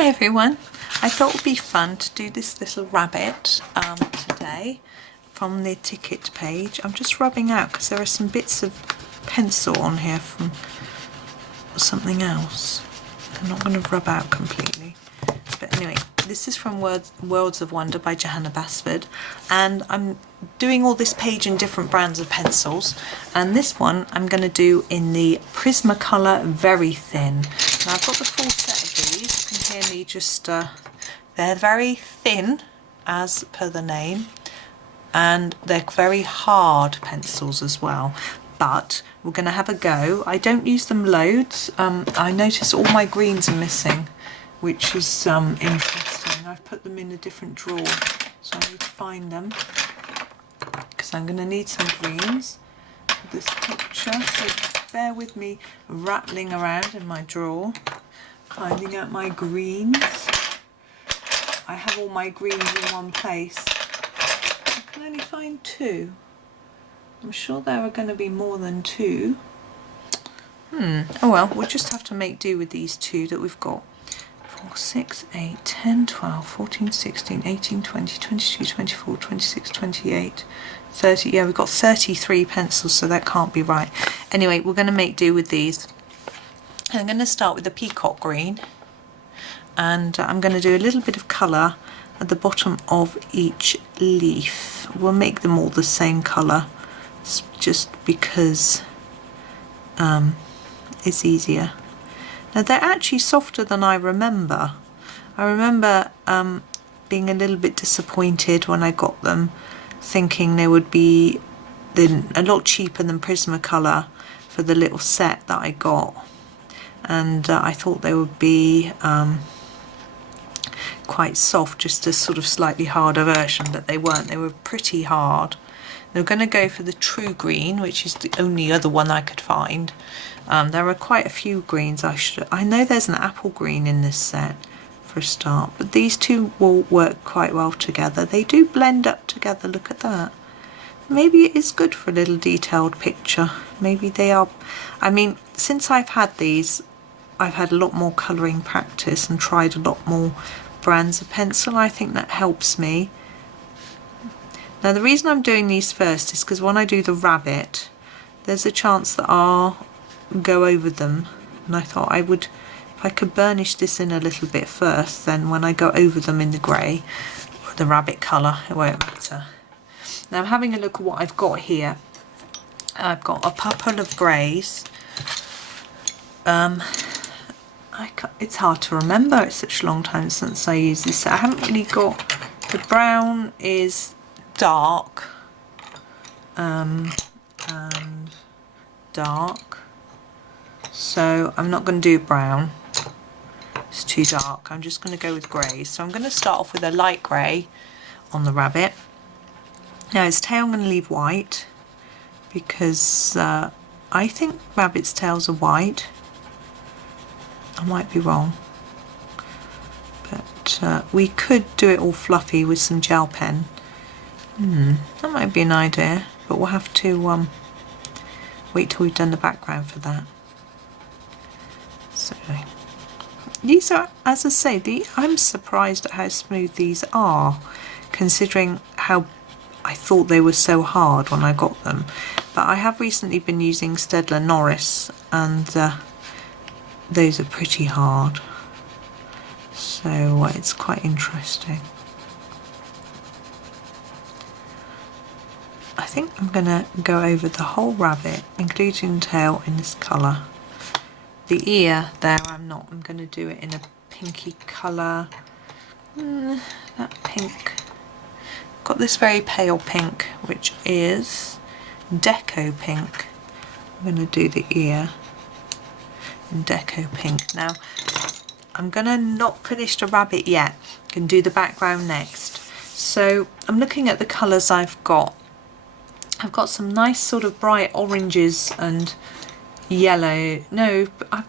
Hi everyone, I thought it would be fun to do this little rabbit today from the ticket page. I'm just rubbing out because there are some bits of pencil on here from something else. I'm not going to rub out completely. But anyway, this is from Worlds of Wonder by Johanna Basford, and I'm doing all this page in different brands of pencils, and this one I'm going to do in the Prismacolor Verithin. Now I've got the full set of these. You can hear me just, they're very thin as per the name, and they're very hard pencils as well. But we're going to have a go. I don't use them loads. I notice all my greens are missing, which is interesting. I've put them in a different drawer, so I need to find them because I'm going to need some greens for this picture. So bear with me rattling around in my drawer, finding out my greens. I have all my greens in one place. I can only find two. I'm sure there are going to be more than two. Oh well, we'll just have to make do with these two that we've got. 4, 6, 8, 10, 12, 14, 16, 18, 20, 22, 24, 26, 28, 30. Yeah, we've got 33 pencils, so that can't be right. Anyway, we're going to make do with these. I'm going to start with the Peacock Green, and I'm going to do a little bit of colour at the bottom of each leaf. We'll make them all the same colour, just because it's easier. Now they're actually softer than I remember. I remember being a little bit disappointed when I got them, thinking they would be a lot cheaper than Prismacolor for the little set that I got, and I thought they would be quite soft, just a sort of slightly harder version, but they weren't. They were pretty hard. They're going to go for the True Green, which is the only other one I could find. There are quite a few greens. I know there's an apple green in this set for a start, but these two will work quite well together. They do blend up together, look at that. Maybe it is good for a little detailed picture. Maybe they are. I mean, since I've had these, I've had a lot more colouring practice and tried a lot more brands of pencil. I think that helps me. Now the reason I'm doing these first is because when I do the rabbit, there's a chance that I'll go over them, and I thought I would, if I could burnish this in a little bit first, then when I go over them in the grey or the rabbit colour, it won't matter. Now I'm having a look at what I've got here. I've got a couple of greys. It's hard to remember, it's such a long time since I used this. I haven't really got, the brown is dark and dark, so I'm not going to do brown, it's too dark. I'm just going to go with grey. So I'm going to start off with a light grey on the rabbit. Now his tail I'm going to leave white because I think rabbits' tails are white. I might be wrong, but we could do it all fluffy with some gel pen. That might be an idea, but we'll have to wait till we've done the background for that. So these are, as I say, I'm surprised at how smooth these are, considering how I thought they were so hard when I got them. But I have recently been using Staedtler Noris, and those are pretty hard, so it's quite interesting. I think I'm going to go over the whole rabbit, including the tail, in this colour. The ear there I'm not. I'm going to do it in a pinky colour. That pink. Got this very pale pink, which is Deco Pink. I'm going to do the ear in Deco Pink. Now I'm going to not finish the rabbit yet. I can do the background next. So I'm looking at the colours I've got. I've got some nice sort of bright oranges and yellow. No, but I'm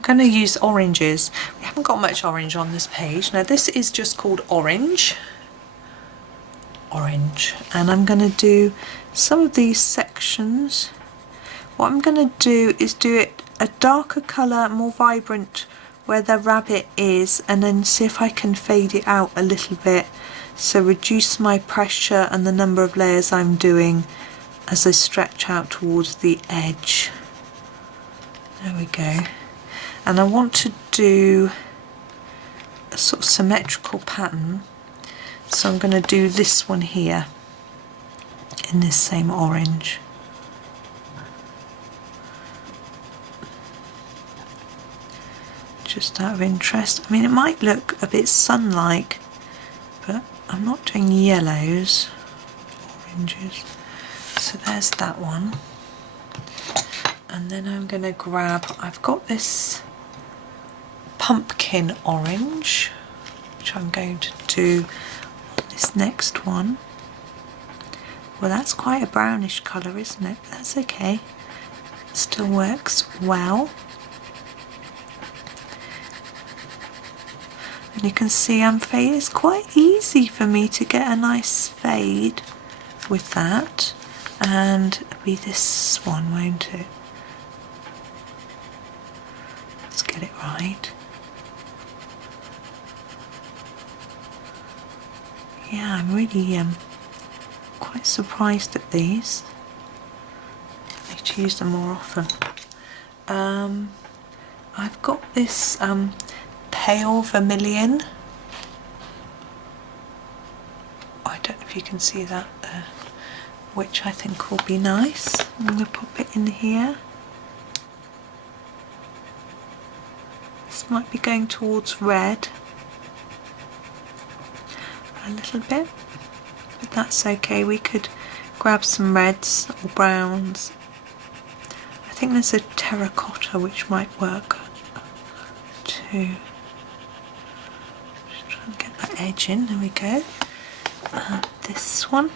going to use oranges. We haven't got much orange on this page. Now this is just called Orange. And I'm going to do some of these sections. What I'm going to do is do it a darker colour, more vibrant where the rabbit is, and then see if I can fade it out a little bit, so reduce my pressure and the number of layers I'm doing as I stretch out towards the edge. There we go. And I want to do a sort of symmetrical pattern, so I'm going to do this one here in this same orange. Just out of interest. I mean, it might look a bit sun-like, but I'm not doing yellows, oranges. So there's that one. And then I'm going to grab, I've got this pumpkin orange, which I'm going to do on this next one. Well, that's quite a brownish colour, isn't it? That's okay. Still works well. And you can see it's quite easy for me to get a nice fade with that. And it'll be this one, won't it? Let's get it right. Yeah, I'm really quite surprised at these. I need to use them more often. I've got this pale vermilion. I don't know if you can see that there, which I think will be nice. I'm going to pop it in here. This might be going towards red a little bit, but that's okay. We could grab some reds or browns. I think there's a Terra Cotta which might work too. Just try and get that edge in. There we go. This one.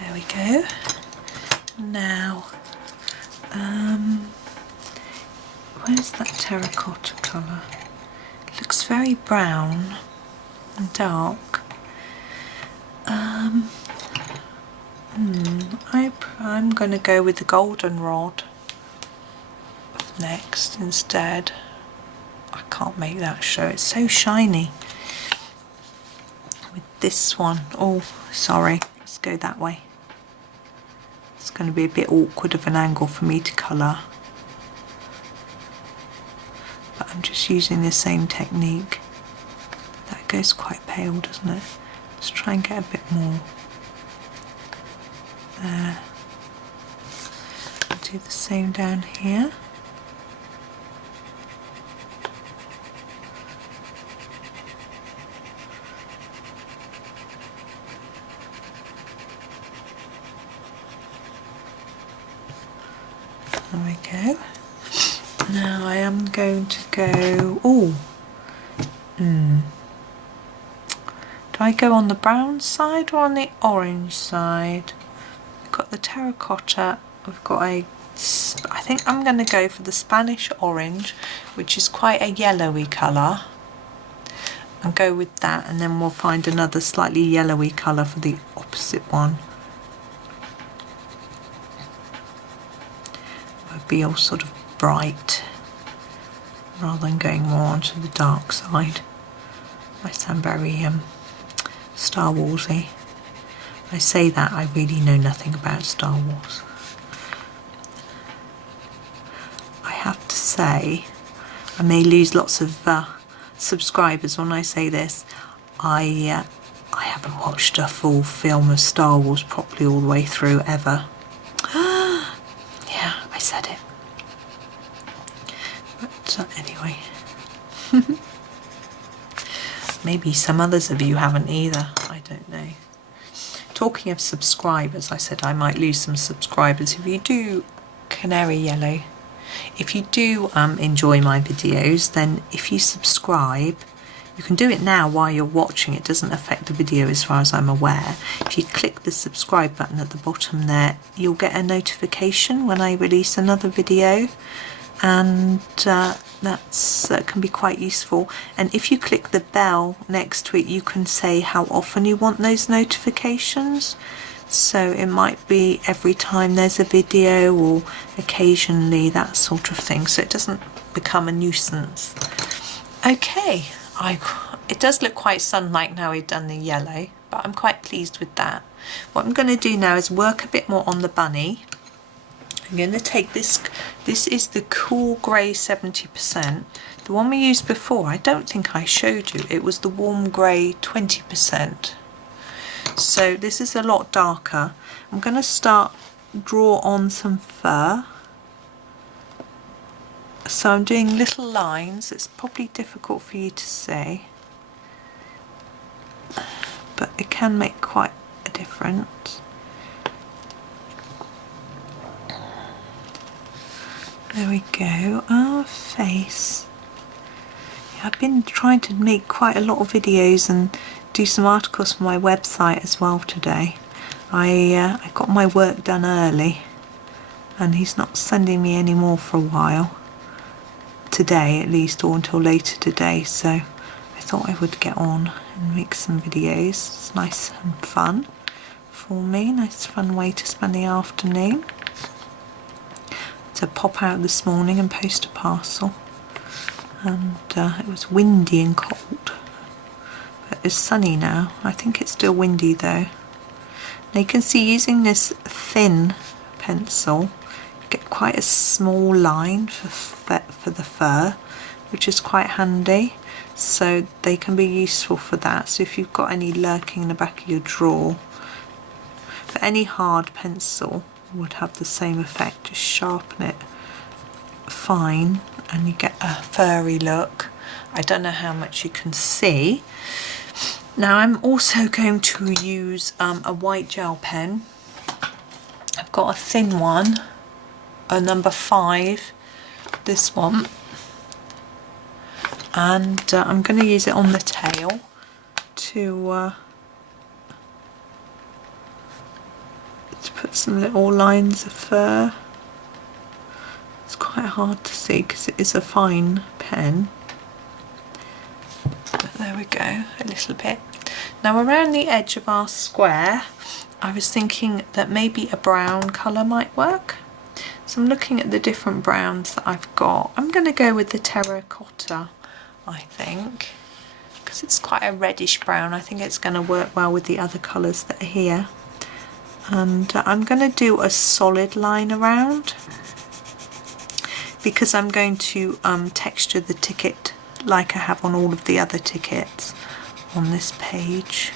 There we go. Now, where's that terracotta colour? It looks very brown and dark. I'm going to go with the Goldenrod next instead. I can't make that show, it's so shiny. With this one, oh sorry, let's go that way. It's going to be a bit awkward of an angle for me to colour. But I'm just using the same technique. That goes quite pale, doesn't it? Let's try and get a bit more there. I'll do the same down here. There we go. Now I am going to go, do I go on the brown side or on the orange side? I've got the terracotta, I've got I think I'm going to go for the Spanish orange, which is quite a yellowy colour, and go with that, and then we'll find another slightly yellowy colour for the opposite one. It'll be all sort of bright rather than going more onto the dark side. I sound very Star Warsy. I say that, I really know nothing about Star Wars. I have to say, I may lose lots of subscribers when I say this. I haven't watched a full film of Star Wars properly all the way through ever. Yeah, I said it. But anyway. Maybe some others of you haven't either, I don't know. Talking of subscribers, I said I might lose some subscribers. If you do, Canary Yellow, if you do enjoy my videos, then if you subscribe, you can do it now while you're watching. It doesn't affect the video as far as I'm aware. If you click the subscribe button at the bottom there, you'll get a notification when I release another video. And that can be quite useful. And if you click the bell next to it, you can say how often you want those notifications. So it might be every time there's a video or occasionally, that sort of thing, so it doesn't become a nuisance. Okay, it does look quite sun-like now we've done the yellow, but I'm quite pleased with that. What I'm going to do now is work a bit more on the bunny. I'm going to take this is the cool grey 70%. The one we used before, I don't think I showed you, it was the warm grey 20%. So this is a lot darker. I'm going to draw on some fur. So I'm doing little lines. It's probably difficult for you to see, but it can make quite a difference. There we go, our face. Yeah, I've been trying to make quite a lot of videos and do some articles for my website as well today. I got my work done early and he's not sending me any more for a while. Today at least, or until later today, so I thought I would get on and make some videos. It's nice and fun for me, nice fun way to spend the afternoon. To pop out this morning and post a parcel, and it was windy and cold, but it's sunny now. I think it's still windy though. Now you can see, using this thin pencil, you get quite a small line for the fur, which is quite handy, so they can be useful for that. So if you've got any lurking in the back of your drawer, but any hard pencil would have the same effect. Just sharpen it fine and you get a furry look. I don't know how much you can see. Now I'm also going to use a white gel pen. I've got a thin one, a number 5, this one, and I'm going to use it on the tail to put some little lines of fur. It's quite hard to see because it is a fine pen, but there we go, a little bit. Now around the edge of our square, I was thinking that maybe a brown colour might work. So I'm looking at the different browns that I've got. I'm going to go with the Terra Cotta, I think, because it's quite a reddish brown. I think it's going to work well with the other colours that are here. And I'm going to do a solid line around because I'm going to texture the ticket like I have on all of the other tickets on this page.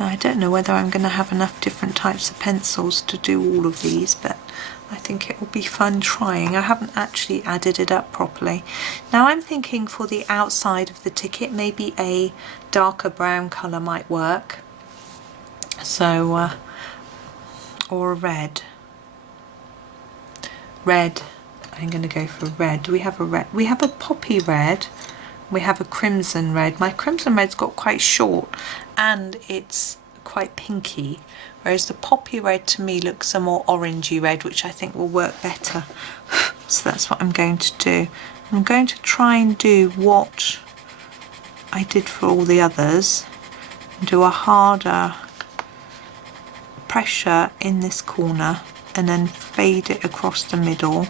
I don't know whether I'm going to have enough different types of pencils to do all of these, but I think it will be fun trying. I haven't actually added it up properly. Now I'm thinking for the outside of the ticket, maybe a darker brown colour might work. So, or a red. Red. I'm going to go for red. Do we have a red? We have a poppy red. We have a crimson red. My crimson red's got quite short and it's quite pinky, whereas the poppy red to me looks a more orangey red, which I think will work better. So that's what I'm going to do. I'm going to try and do what I did for all the others, and do a harder pressure in this corner and then fade it across the middle.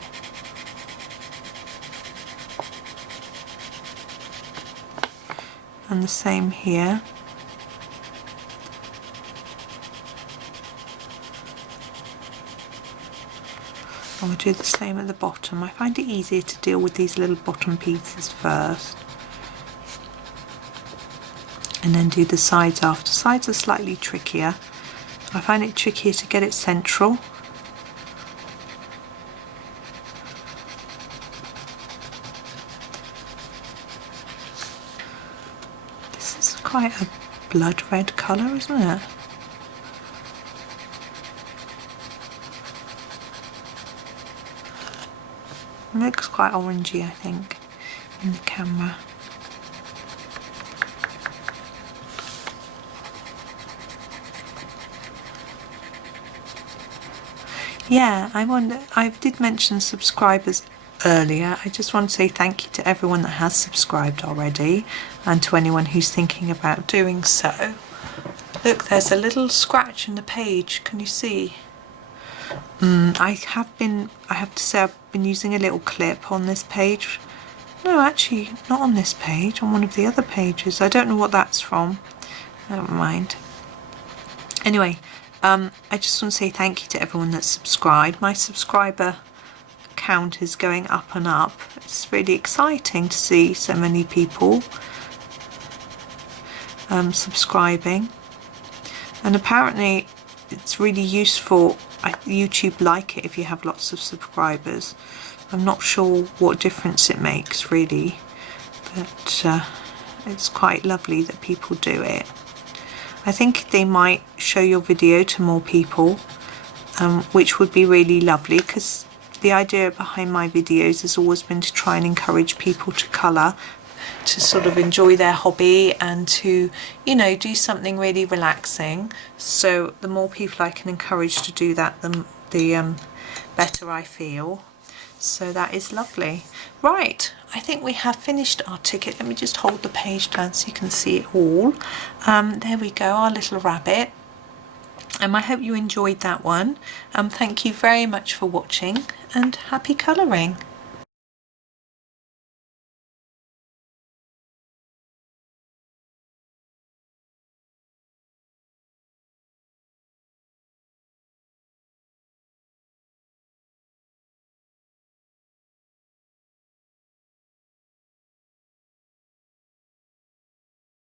And the same here. I will do the same at the bottom. I find it easier to deal with these little bottom pieces first, and then do the sides after. Sides are slightly trickier. I find it trickier to get it central. This is quite a blood red colour, isn't it? It looks quite orangey, I think, in the camera. Yeah, I did mention subscribers earlier. I just want to say thank you to everyone that has subscribed already, and to anyone who's thinking about doing so. Look, there's a little scratch in the page. Can you see? I have to say, I've been using a little clip on this page. No, actually, not on this page, on one of the other pages. I don't know what that's from. Never mind. Anyway, I just want to say thank you to everyone that's subscribed. My subscriber count is going up and up. It's really exciting to see so many people subscribing, and apparently it's really useful. YouTube like it if you have lots of subscribers. I'm not sure what difference it makes really, but it's quite lovely that people do it. I think they might show your video to more people, which would be really lovely, because the idea behind my videos has always been to try and encourage people to colour, to sort of enjoy their hobby, and to, you know, do something really relaxing. So the more people I can encourage to do that, the better I feel. So that is lovely. Right, I think we have finished our ticket. Let me just hold the page down so you can see it all. There we go, our little rabbit. I hope you enjoyed that one. Thank you very much for watching, and happy colouring.